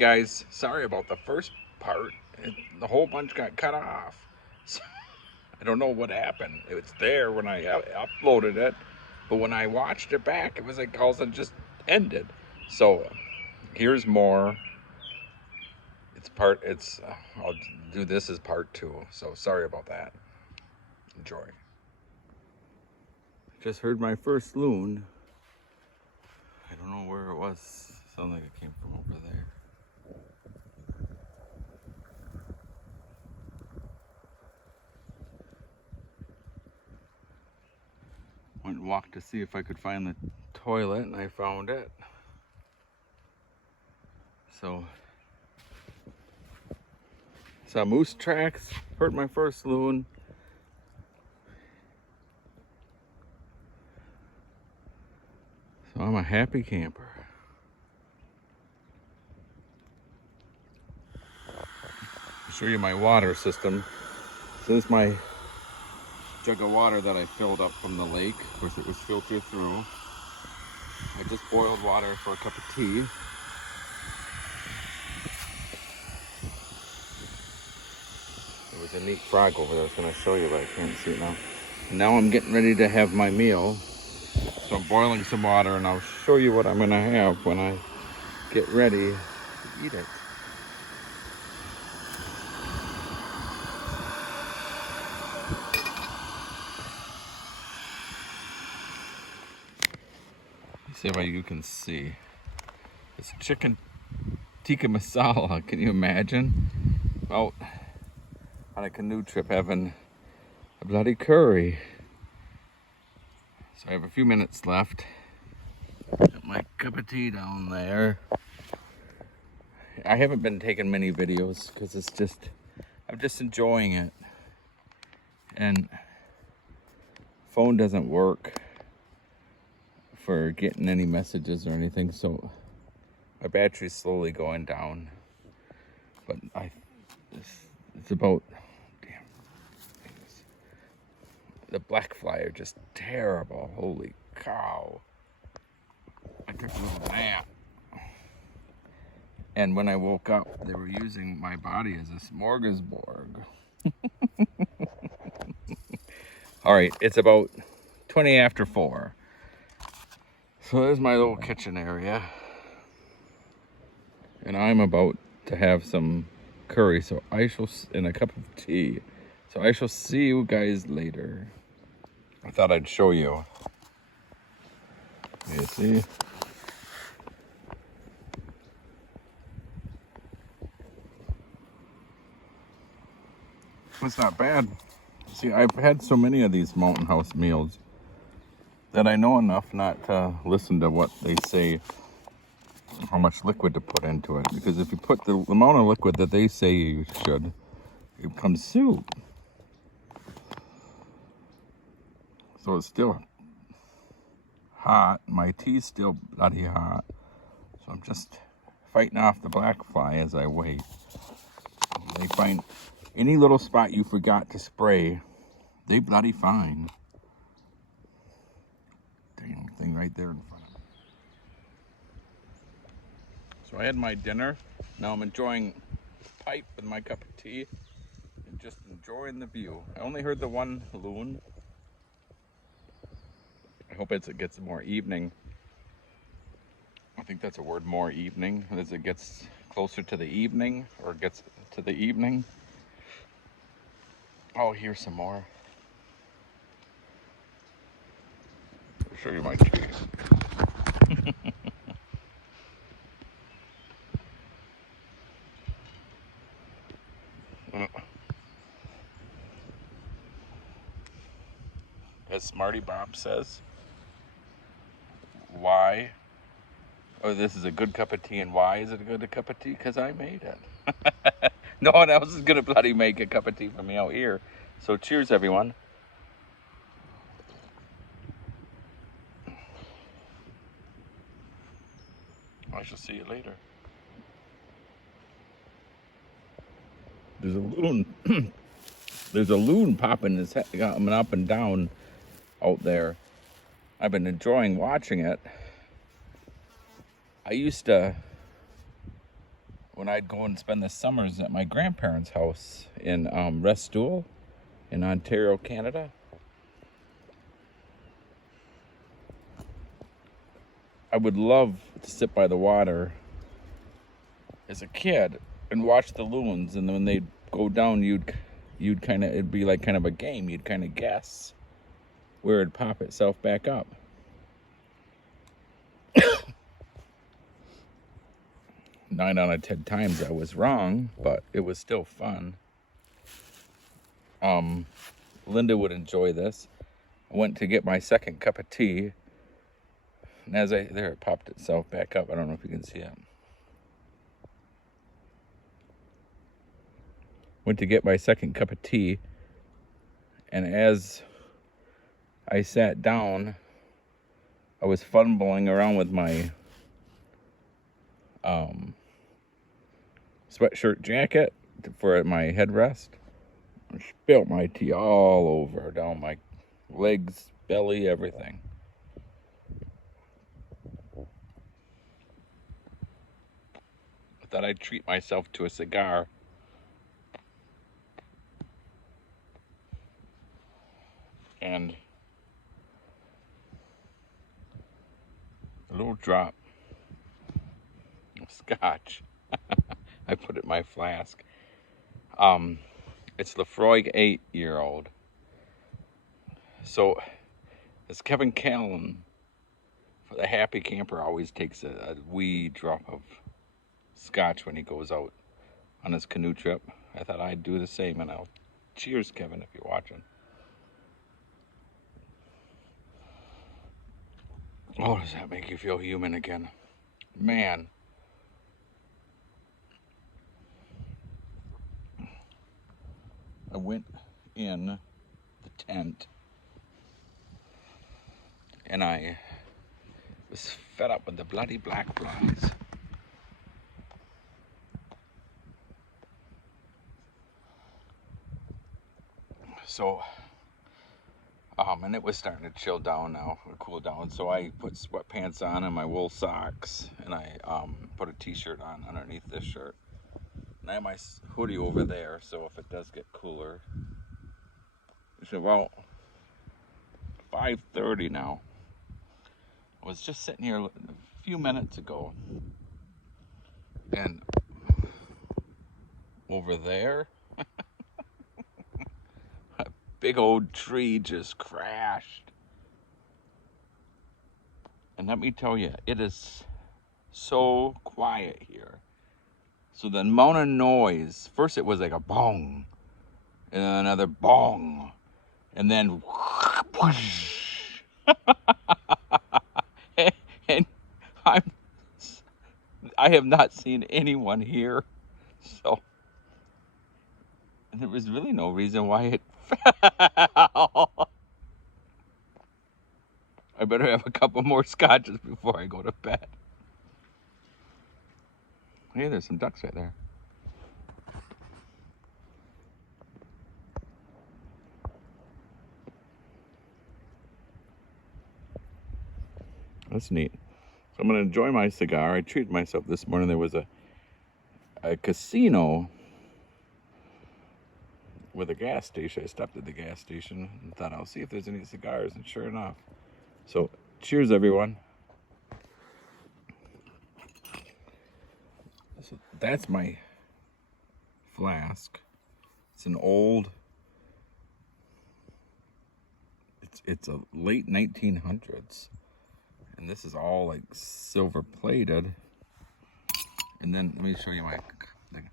guys, sorry about the first part. The whole bunch got cut off. So, I don't know what happened. It was there when I uploaded it, but when I watched it back, it was like all of a sudden just ended. So here's more. I'll do this as part 2. So sorry about that. Enjoy. Just heard my first loon. I don't know where it was. Sounded like it came from over there. Went and walked to see if I could find the toilet, and I found it. So, saw moose tracks, heard my first loon. So I'm a happy camper. I'll show you my water system. So this is my jug of water that I filled up from the lake. Of course, it was filtered through. I just boiled water for a cup of tea. There was a neat frog over there I was going to show you, but I can't see it now. And now I'm getting ready to have my meal. So I'm boiling some water, and I'll show you what I'm going to have when I get ready to eat it. See if you can see. It's chicken tikka masala. Can you imagine? Out on a canoe trip having a bloody curry. So I have a few minutes left. Got my cup of tea down there. I haven't been taking many videos because I'm just enjoying it. And phone doesn't work for getting any messages or anything, so my battery's slowly going down. But it's about, damn, the black fly are just terrible. Holy cow. I took a little nap, and when I woke up, they were using my body as a smorgasbord. All right, it's about 20 after 4. So there's my little kitchen area. And I'm about to have some curry, and a cup of tea. So I shall see you guys later. I thought I'd show you. You see? It's not bad. See, I've had so many of these Mountain House meals that I know enough not to listen to what they say, how much liquid to put into it. Because if you put the amount of liquid that they say you should, it becomes soup. So it's still hot. My tea's still bloody hot. So I'm just fighting off the black fly as I wait. They find any little spot you forgot to spray, they bloody find. Dang thing right there in front of me. So I had my dinner. Now I'm enjoying the pipe with my cup of tea and just enjoying the view. I only heard the one loon. I hope it gets more evening. I think that's a word, more evening. As it gets closer to the evening, or gets to the evening, I'll hear some more. I'll show you my tree. As Smarty Bob says, why? Oh, this is a good cup of tea, and why is it a good cup of tea? Because I made it. No one else is gonna bloody make a cup of tea for me out here. So cheers, everyone. I shall see you later. There's a loon. There's a loon popping his head, coming up and down out there. I've been enjoying watching it. when I'd go and spend the summers at my grandparents' house in Restoule in Ontario, Canada. I would love to sit by the water as a kid and watch the loons, and then when they'd go down, you'd kind of, it'd be like kind of a game. You'd kind of guess where it'd pop itself back up. 9 out of 10 times I was wrong, but it was still fun. Linda would enjoy this. I went to get my second cup of tea, and there it popped itself back up. I don't know if you can see it. Went to get my second cup of tea, and as I sat down, I was fumbling around with my sweatshirt jacket for my headrest. I spilled my tea all over, down my legs, belly, everything. I thought I'd treat myself to a cigar. And a little drop of scotch. I put it in my flask. It's Laphroaig 8-year-old. So, as Kevin Callan for the Happy Camper always takes a wee drop of scotch when he goes out on his canoe trip, I thought I'd do the same, and I'll cheers, Kevin, if you're watching. Oh, does that make you feel human again? Man. I went in the tent and I was fed up with the bloody black flies. So, and it was starting to chill down now, or cool down. So I put sweatpants on and my wool socks, and I put a t-shirt on underneath this shirt. And I have my hoodie over there, so if it does get cooler. It's about 5:30 now. I was just sitting here a few minutes ago, and over there, a big old tree just crashed. And let me tell you, it is so quiet here. So the amount of noise, first it was like a bong, and then another bong, and then whoosh. And I have not seen anyone here, so there was really no reason why it fell. I better have a couple more scotches before I go to bed. Hey, there's some ducks right there. That's neat. So I'm going to enjoy my cigar. I treated myself this morning. There was a casino with a gas station. I stopped at the gas station and thought I'll see if there's any cigars, and sure enough. So cheers, everyone. So that's my flask. It's an old, it's a late 1900s, and this is all like silver plated. And then let me show you my thing.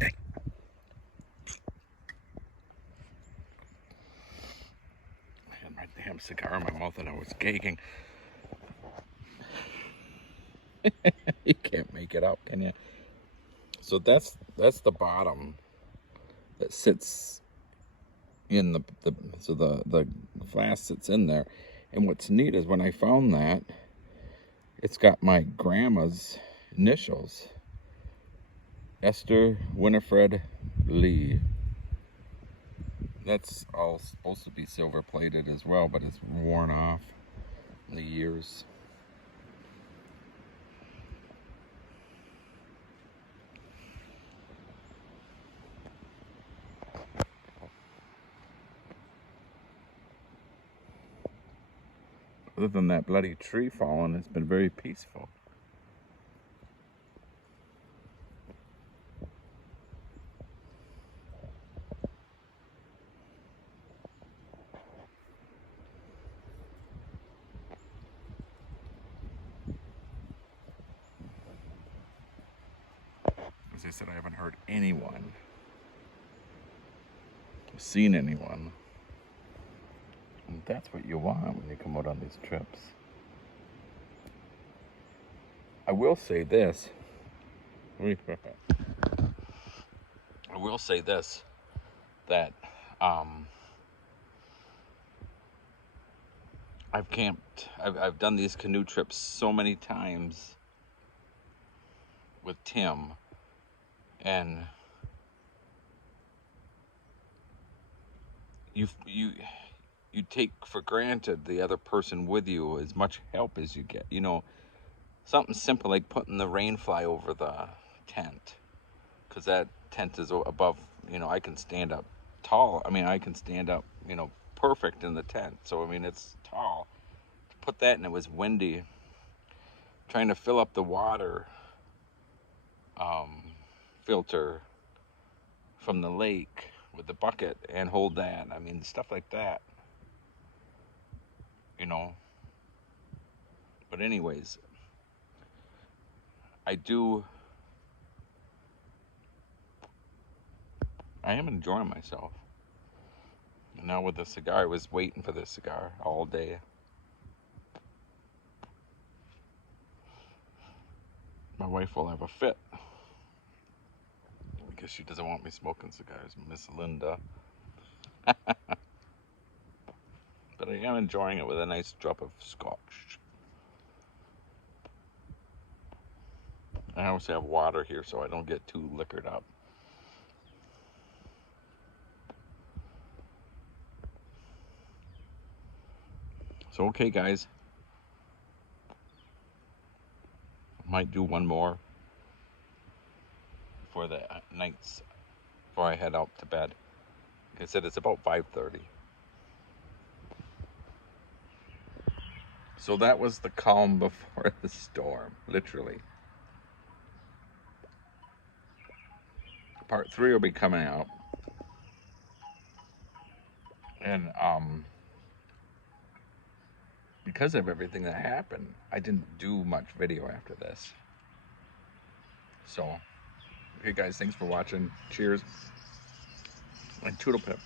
I had my damn cigar in my mouth and I was gagging. You can't make it up, can you? So that's the bottom that sits in the flask sits in there. And what's neat is when I found that, it's got my grandma's initials, Esther Winifred Lee. That's all supposed to be silver plated as well, but it's worn off in the years. Other than that bloody tree falling, it's been very peaceful. As I said, I haven't heard anyone, seen anyone. And that's what you want when you come out on these trips. I will say this. I will say this, that I've camped, I've done these canoe trips so many times with Tim, and you take for granted the other person with you, as much help as you get. You know, something simple like putting the rain fly over the tent, because that tent is above, you know, I can stand up tall. I mean, I can stand up, you know, perfect in the tent. So, I mean, it's tall. To put that, and it was windy, trying to fill up the water filter from the lake with the bucket and hold that. I mean, stuff like that, you know. But anyways, I am enjoying myself. And now with the cigar, I was waiting for this cigar all day. My wife will have a fit because she doesn't want me smoking cigars, Miss Linda. But I am enjoying it with a nice drop of scotch. I also have water here so I don't get too liquored up. So, okay, guys. Might do one more for the nights before I head out to bed. Like I said, it's about 5:30. So that was the calm before the storm, literally. Part 3 will be coming out. And because of everything that happened, I didn't do much video after this. So, okay guys, thanks for watching. Cheers. And toodle pip.